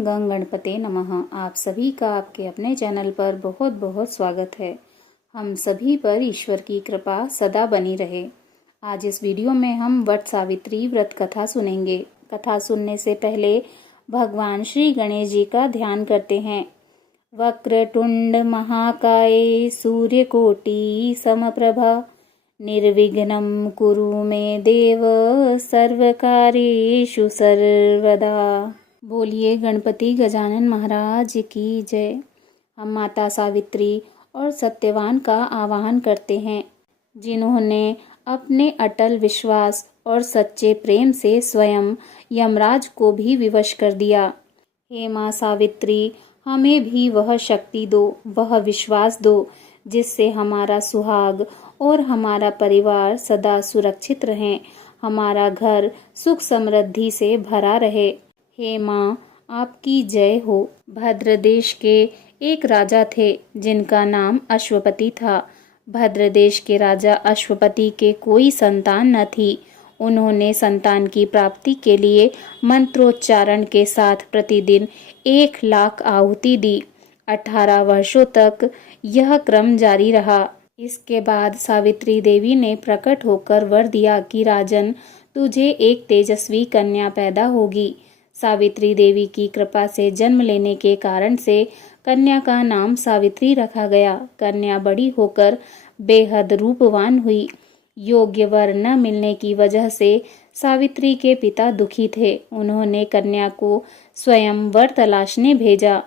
गं गणपते नमः। आप सभी का आपके अपने चैनल पर बहुत बहुत स्वागत है। हम सभी पर ईश्वर की कृपा सदा बनी रहे। आज इस वीडियो में हम वट सावित्री व्रत कथा सुनेंगे। कथा सुनने से पहले भगवान श्री गणेश जी का ध्यान करते हैं। वक्रतुंड महाकाय सूर्यकोटि समप्रभा निर्विघ्नं कुरु मे देव सर्वकार्येषु सर्वदा। बोलिए गणपति गजानन महाराज की जय। हम माता सावित्री और सत्यवान का आवाहन करते हैं, जिन्होंने अपने अटल विश्वास और सच्चे प्रेम से स्वयं यमराज को भी विवश कर दिया। हे माँ सावित्री, हमें भी वह शक्ति दो, वह विश्वास दो, जिससे हमारा सुहाग और हमारा परिवार सदा सुरक्षित रहें, हमारा घर सुख समृद्धि से भरा रहे। हे माँ, आपकी जय हो। भद्र देश के एक राजा थे, जिनका नाम अश्वपति था। भद्र देश के राजा अश्वपति के कोई संतान न थी। उन्होंने संतान की प्राप्ति के लिए मंत्रोच्चारण के साथ प्रतिदिन 1,00,000 आहुति दी। 18 वर्षों तक यह क्रम जारी रहा। इसके बाद सावित्री देवी ने प्रकट होकर वर दिया कि राजन, तुझे एक तेजस्वी कन्या पैदा होगी। सावित्री देवी की कृपा से जन्म लेने के कारण से कन्या का नाम सावित्री रखा गया। कन्या बड़ी होकर बेहद रूपवान हुई। योग्य वर न मिलने की वजह से सावित्री के पिता दुखी थे। उन्होंने कन्या को स्वयं वर तलाशने भेजा।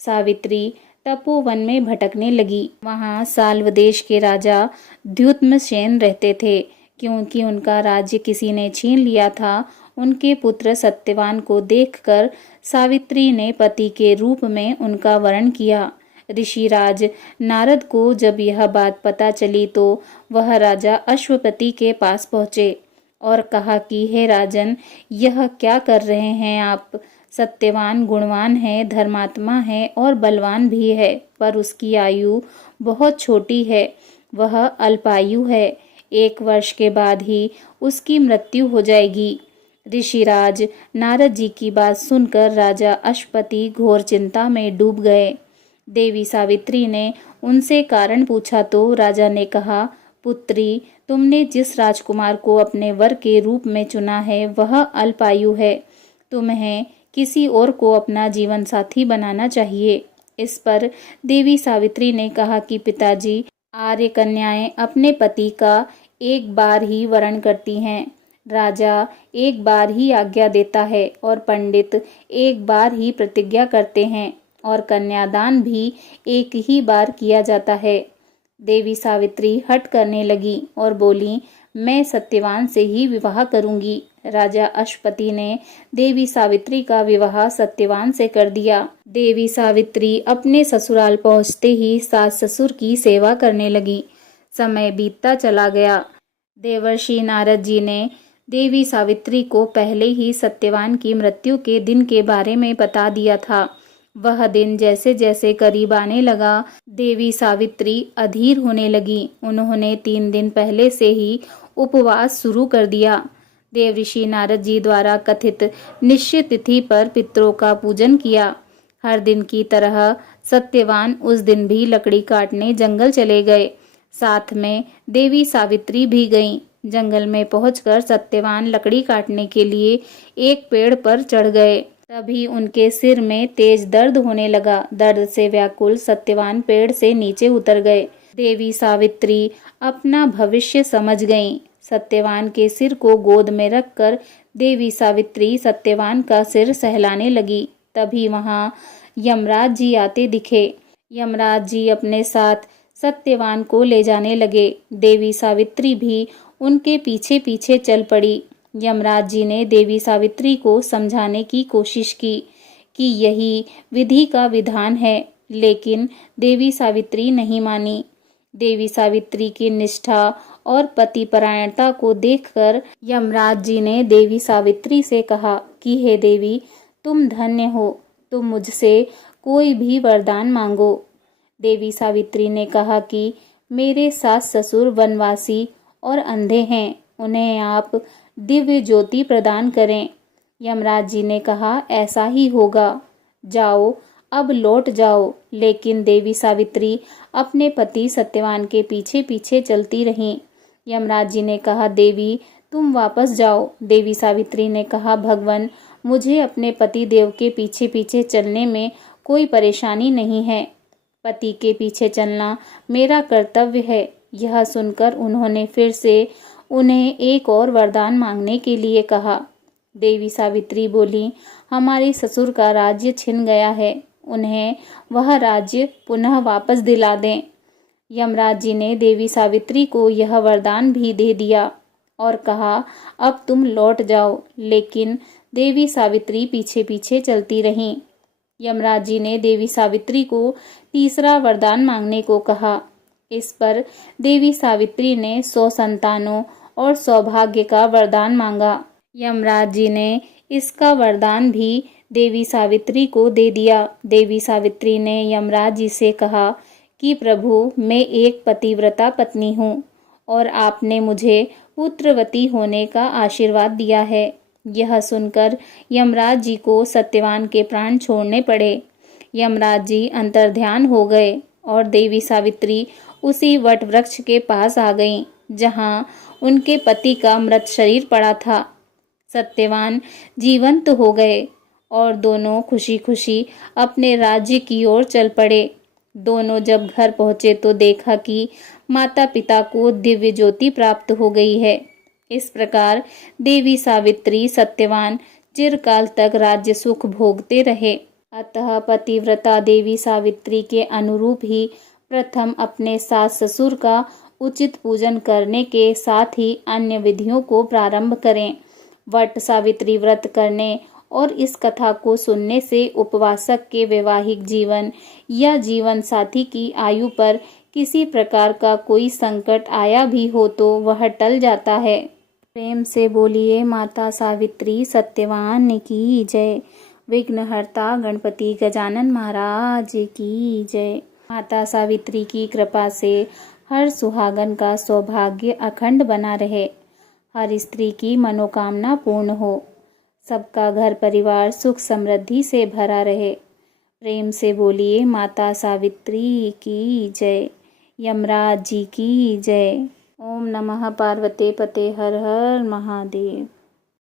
सावित्री तपोवन में भटकने लगी। वहां साल्व देश के राजा द्युम्नसेन रहते थे। क्योंकि उनका राज्य किसी ने छीन लिया था, उनके पुत्र सत्यवान को देखकर सावित्री ने पति के रूप में उनका वरण किया। ऋषिराज नारद को जब यह बात पता चली तो वह राजा अश्वपति के पास पहुँचे और कहा कि हे राजन, यह क्या कर रहे हैं आप? सत्यवान गुणवान है, धर्मात्मा है और बलवान भी है, पर उसकी आयु बहुत छोटी है। वह अल्पायु है। 1 वर्ष के बाद ही उसकी मृत्यु हो जाएगी। ऋषिराज नारद जी की बात सुनकर राजा अश्वपति घोर चिंता में डूब गए। देवी सावित्री ने उनसे कारण पूछा तो राजा ने कहा, पुत्री, तुमने जिस राजकुमार को अपने वर के रूप में चुना है वह अल्पायु है। तुम्हें किसी और को अपना जीवन साथी बनाना चाहिए। इस पर देवी सावित्री ने कहा कि पिताजी, आर्य कन्याएं अपने पति का एक बार ही वरण करती हैं। राजा एक बार ही आज्ञा देता है और पंडित एक बार ही प्रतिज्ञा करते हैं और कन्यादान भी एक ही बार किया जाता है। देवी सावित्री हठ करने लगी और बोली, मैं सत्यवान से ही विवाह करूंगी। राजा अश्वपति ने देवी सावित्री का विवाह सत्यवान से कर दिया। देवी सावित्री अपने ससुराल पहुंचते ही सास ससुर की सेवा करने लगी। समय बीतता चला गया। देवर्षि नारद जी ने देवी सावित्री को पहले ही सत्यवान की मृत्यु के दिन के बारे में बता दिया था। वह दिन जैसे जैसे करीब आने लगा, देवी सावित्री अधीर होने लगी। उन्होंने 3 दिन पहले से ही उपवास शुरू कर दिया। देवऋषि नारद जी द्वारा कथित निश्चित तिथि पर पितरों का पूजन किया। हर दिन की तरह सत्यवान उस दिन भी लकड़ी काटने जंगल चले गए। साथ में देवी सावित्री भी गईं। जंगल में पहुंचकर सत्यवान लकड़ी काटने के लिए एक पेड़ पर चढ़ गए। तभी उनके सिर में तेज दर्द होने लगा। दर्द से व्याकुल सत्यवान पेड़ से नीचे उतर गए। देवी सावित्री अपना भविष्य समझ गईं। सत्यवान के सिर को गोद में रखकर देवी सावित्री सत्यवान का सिर सहलाने लगी। तभी वहां यमराज जी आते दिखे। यमराज जी अपने साथ सत्यवान को ले जाने लगे। देवी सावित्री भी उनके पीछे पीछे चल पड़ी। यमराज जी ने देवी सावित्री को समझाने की कोशिश की कि यही विधि का विधान है, लेकिन देवी सावित्री नहीं मानी। देवी सावित्री की निष्ठा और पतिपरायणता को देखकर यमराज जी ने देवी सावित्री से कहा कि हे देवी, तुम धन्य हो, तुम मुझसे कोई भी वरदान मांगो। देवी सावित्री ने कहा कि मेरे सास ससुर वनवासी और अंधे हैं, उन्हें आप दिव्य ज्योति प्रदान करें। यमराज जी ने कहा, ऐसा ही होगा। जाओ, अब लौट जाओ। लेकिन देवी सावित्री अपने पति सत्यवान के पीछे पीछे चलती रहीं। यमराज जी ने कहा, देवी तुम वापस जाओ। देवी सावित्री ने कहा, भगवान मुझे अपने पति देव के पीछे पीछे चलने में कोई परेशानी नहीं है। पति के पीछे चलना मेरा कर्तव्य है। यह सुनकर उन्होंने फिर से उन्हें एक और वरदान मांगने के लिए कहा। देवी सावित्री बोली, हमारे ससुर का राज्य छिन गया है, उन्हें वह राज्य पुनः वापस दिला दें। यमराज जी ने देवी सावित्री को यह वरदान भी दे दिया और कहा, अब तुम लौट जाओ। लेकिन देवी सावित्री पीछे पीछे चलती रहीं। यमराज जी ने देवी सावित्री को तीसरा वरदान मांगने को कहा। इस पर देवी सावित्री ने 100 संतानों और सौभाग्य का वरदान मांगा। यमराज जी ने इसका वरदान भी देवी सावित्री को दे दिया। देवी सावित्री ने यमराज जी से कहा कि प्रभु, मैं एक पतिव्रता पत्नी हूँ और आपने मुझे पुत्रवती होने का आशीर्वाद दिया है। यह सुनकर यमराज जी को सत्यवान के प्राण छोड़ने पड़े। यमराज जी अंतर्ध्यान हो गए और देवी सावित्री उसी वट वृक्ष के पास आ गईं, जहाँ उनके पति का मृत शरीर पड़ा था। सत्यवान जीवंत हो गए और दोनों खुशी खुशी अपने राज्य की ओर चल पड़े। दोनों जब घर पहुंचे तो देखा कि माता पिता को दिव्य ज्योति प्राप्त हो गई है। इस प्रकार देवी सावित्री सत्यवान चिरकाल तक राज्य सुख भोगते रहे। अतः पतिव्रता देवी सावित्री के अनुरूप ही प्रथम अपने सास ससुर का उचित पूजन करने के साथ ही अन्य विधियों को प्रारंभ करें। वट सावित्री व्रत करने और इस कथा को सुनने से उपवासक के वैवाहिक जीवन या जीवन साथी की आयु पर किसी प्रकार का कोई संकट आया भी हो तो वह टल जाता है। प्रेम से बोलिए माता सावित्री सत्यवान की जय। विघ्नहर्ता गणपति गजानन महाराज की जय। माता सावित्री की कृपा से हर सुहागन का सौभाग्य अखंड बना रहे, हर स्त्री की मनोकामना पूर्ण हो, सबका घर परिवार सुख समृद्धि से भरा रहे। प्रेम से बोलिए माता सावित्री की जय। यमराज जी की जय। ओम नमः पार्वते पते हर हर महादेव।